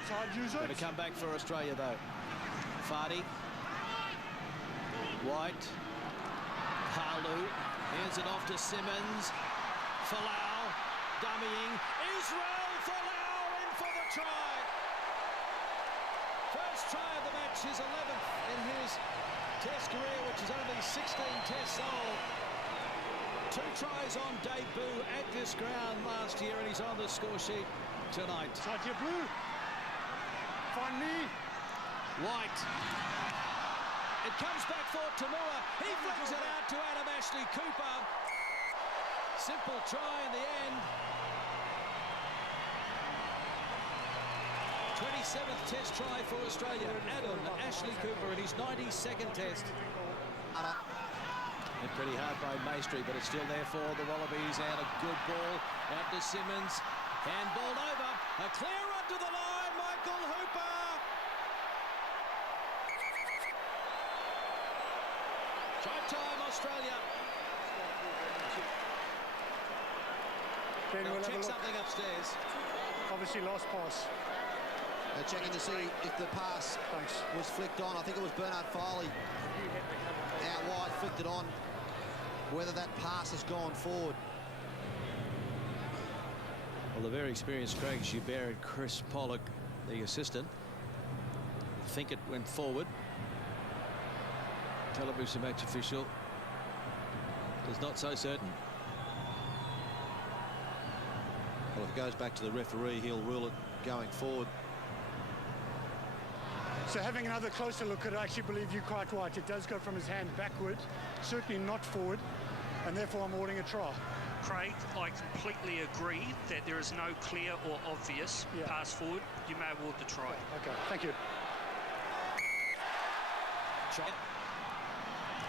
Outside, use it. Going to come back for Australia, though. Fardy. White. Palu. Hands it off to Simmons. Folau. Dummying. Israel Folau in for the try. First try of the match, his 11th in his Test career, which is only 16 tests old. 2 tries on debut at this ground last year, and he's on the score sheet tonight. Sadia Blue. Finally. White. It comes back for Tamua. He flings it out to Adam Ashley Cooper. Simple try in the end. 27th test try for Australia. Adam Ashley Cooper in his 92nd test. Hit pretty hard by Maestri, but it's still there for the Wallabies, and a good ball out to Simmons. Handballed over. A clear run to the line. Michael Hooper. Try time, Australia. They'll check something upstairs. Obviously lost pass. They're checking to see if the pass was flicked on. I think it was Bernard Foley out wide, flicked it on. Whether that pass has gone forward. Well, the very experienced Craig Joubert and Chris Pollock, the assistant, think it went forward. Television match official is not so certain. Well, if it goes back to the referee, he'll rule it going forward. So having another closer look, I actually believe you're quite right. It does go from his hand backward, certainly not forward, and therefore I'm awarding a try. Craig, I completely agree that there is no clear or obvious pass forward. You may award the try. Okay, thank you.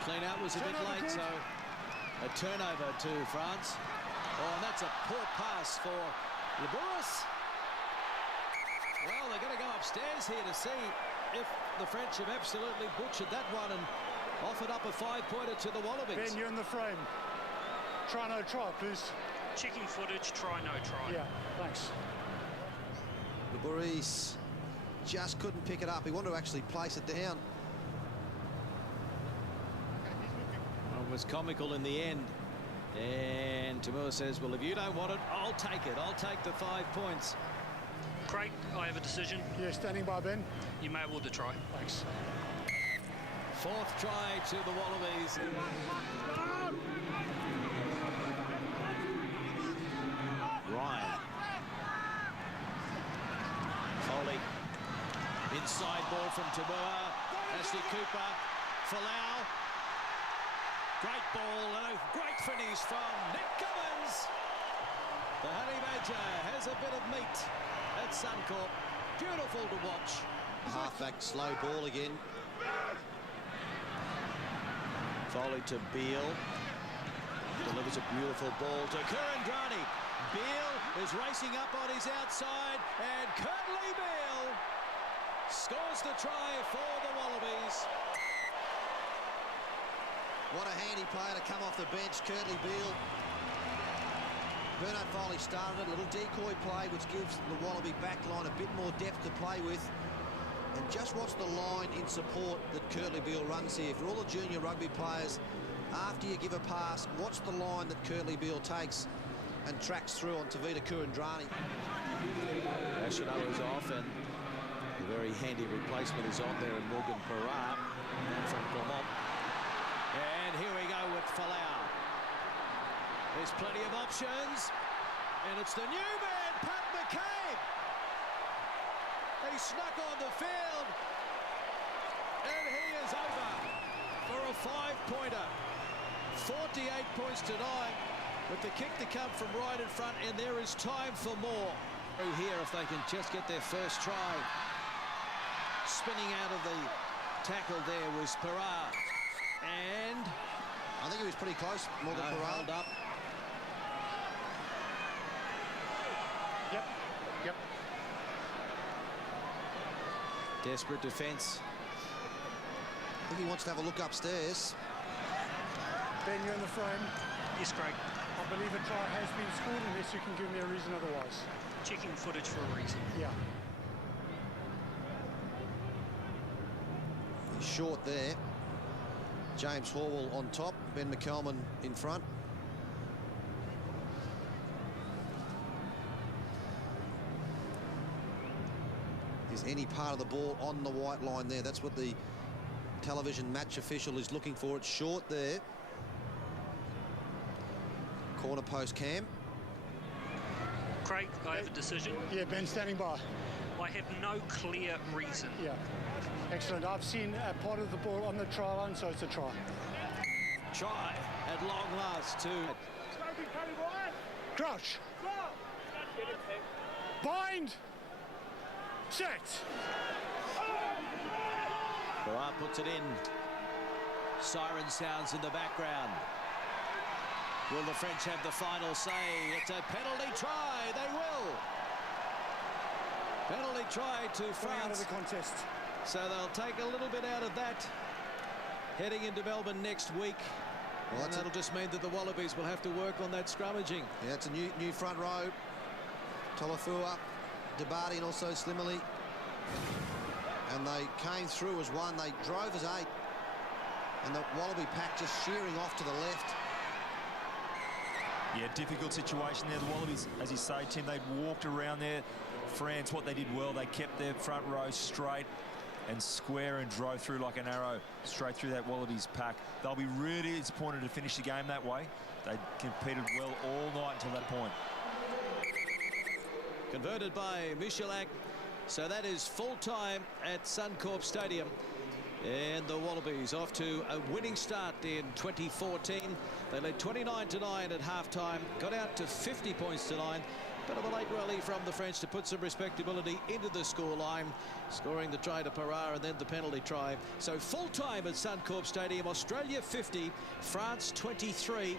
Clean out was a bit late, so a turnover to France. Oh, and that's a poor pass for Labouris. Well, they're going to go upstairs here to see if the French have absolutely butchered that one and offered up a 5-pointer to the Wallabies. Ben, you're in the frame. Try no try, please. Checking footage, try no try. Yeah, thanks. Labouris just couldn't pick it up. He wanted to actually place it down. Well, it was comical in the end. And Tamua says, well, if you don't want it, I'll take it. I'll take the 5 points. Craig, I have a decision. Yeah, standing by, Ben. You may award the try. Thanks. 4th try to the Wallabies. Ryan. Foley. Inside ball from Tamua. Ashley Cooper. Folau. Great ball and a great finish from Nick Cummins. The Honey Badger has a bit of meat at Suncorp. Beautiful to watch. Halfback slow ball again. Foley to Beale. Delivers a beautiful ball to Kurandrani. Beale is racing up on his outside, and Curtly Beale scores the try for the Wallabies. What a handy player to come off the bench, Curtly Beale. Bernard Foley started a little decoy play, which gives the Wallaby backline a bit more depth to play with. And just watch the line in support that Curtly Beale runs here. For all the junior rugby players, after you give a pass, watch the line that Curtly Beale takes and tracks through on Tavita Kurandrani. Ashinoa is off, and a very handy replacement is on there in Morgan Parra from Clermont. And here we go with Folau. There's plenty of options, and it's the new man, Pat McCabe. He snuck on the field, and he is over for a 5-pointer. 48 points tonight, with the kick to come from right in front, and there is time for more. Through here, if they can just get their first try. Spinning out of the tackle there was Parra, and I think he was pretty close, Morgan Parra. Held up. Yep. Desperate defence. I think he wants to have a look upstairs. Ben, you're in the frame. Yes, Craig. I believe a try has been scored unless you can give me a reason otherwise. Checking footage for a reason. Yeah. short there. James Horwell on top, Ben McCalman in front. Is any part of the ball on the white line there? That's what the television match official is looking for. It's short there. Corner post Cam. Craig, I have a decision. Yeah, Ben standing by. I have no clear reason. Yeah, excellent. I've seen a part of the ball on the try line, so it's a try. Try at long last to Crouch. Bind. Set. Barat puts it in. Siren sounds in the background. Will the French have the final say? It's a penalty try. They will. Penalty try to France. Out of the contest. So they'll take a little bit out of that heading into Melbourne next week. Well, and that'll just mean that the Wallabies will have to work on that scrummaging. Yeah, it's a new front row. Tolofua, Debati and also Slimily. And they came through as one. They drove as 8. And the Wallaby pack just shearing off to the left. Yeah, difficult situation there. The Wallabies, as you say, Tim, they walked around there. France, what they did well, they kept their front row straight and square and drove through like an arrow straight through that Wallabies pack. They'll be really disappointed to finish the game that way. They competed well all night until that point. Converted by Michalak. So that is full time at Suncorp Stadium. And the Wallabies off to a winning start in 2014. They led 29-9 at halftime, got out to 50 points to 9. Bit of a late rally from the French to put some respectability into the scoreline, scoring the try to Parra and then the penalty try. So full time at Suncorp Stadium, Australia 50, France 23.